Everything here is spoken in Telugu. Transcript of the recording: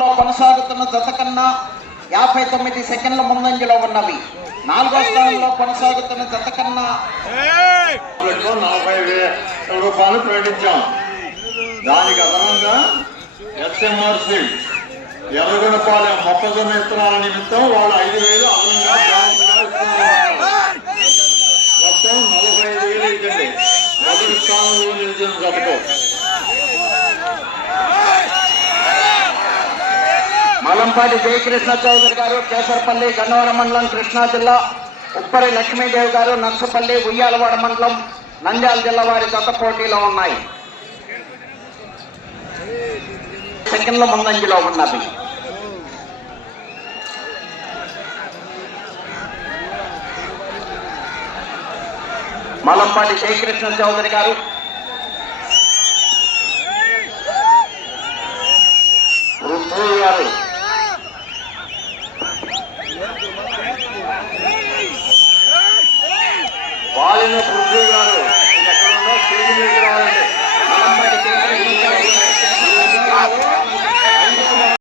లో కొనసాగుతున్న జత కన్నా యాభై తొమ్మిది సెకండ్ల ముందంజలో ఉన్నవి. నాలుగో స్థానంలో కొనసాగుతున్న జత కన్నా నలభై వేల రూపాయలు ప్రకటించాం. దానికి అదనంగా ఎస్ఎంఆర్సి ఎర్రగొండపాలెం మొక్కజొన్న విత్తనాల నిమిత్తం వాళ్ళు ఐదు వేలు అదనంగా మలంపాటి జయకృష్ణ చౌదరి గారు కేసరపల్లి గన్నవరం మండలం కృష్ణా జిల్లా ఉప్పరి లక్ష్మీదేవి గారు నర్సపల్లి ఉయ్యాలవాడ మండలం నంద్యాల జిల్లా వారి గత పోటీలో ఉన్నాయి. సెకండ్ల ముందంజలో ఉన్నది. మలంపాటి జయకృష్ణ చౌదరి గారు জন্য